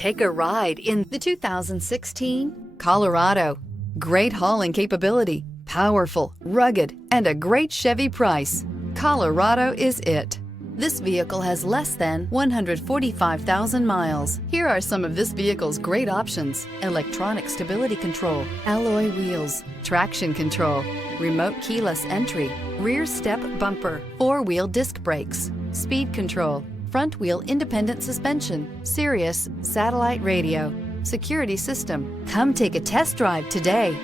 Take a ride in the 2016 Colorado. Great hauling capability, powerful, rugged, and a great Chevy price. Colorado is it. This vehicle has less than 145,000 miles. Here are some of this vehicle's great options: electronic stability control, alloy wheels, traction control, remote keyless entry, rear step bumper, four-wheel disc brakes, speed control, front wheel independent suspension, Sirius satellite radio, security system. Come take a test drive today.